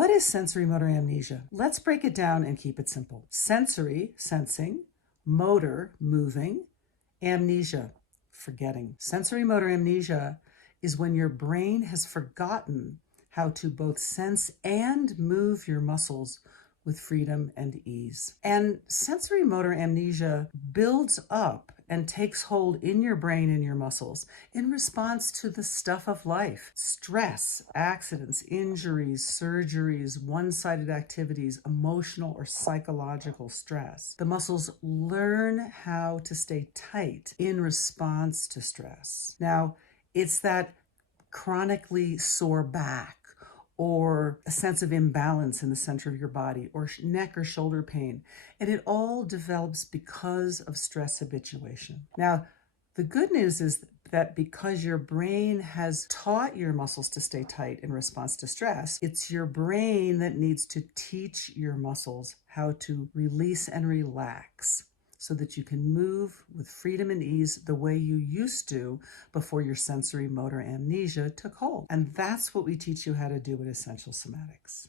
what is sensory motor amnesia? Let's break it down and keep it simple. Sensory, sensing, motor, moving, amnesia, forgetting. Sensory motor amnesia is when your brain has forgotten how to both sense and move your muscles with freedom and ease. And sensory motor amnesia builds up and takes hold in your brain and your muscles in response to the stuff of life: stress, accidents, injuries, surgeries, one-sided activities, emotional or psychological stress. The muscles learn how to stay tight in response to stress. Now, it's that chronically sore back, or a sense of imbalance in the center of your body, or neck or shoulder pain. And it all develops because of stress habituation. Now, the good news is that because your brain has taught your muscles to stay tight in response to stress, it's your brain that needs to teach your muscles how to release and relax, so that you can move with freedom and ease the way you used to before your sensory motor amnesia took hold. And that's what we teach you how to do at Essential Somatics.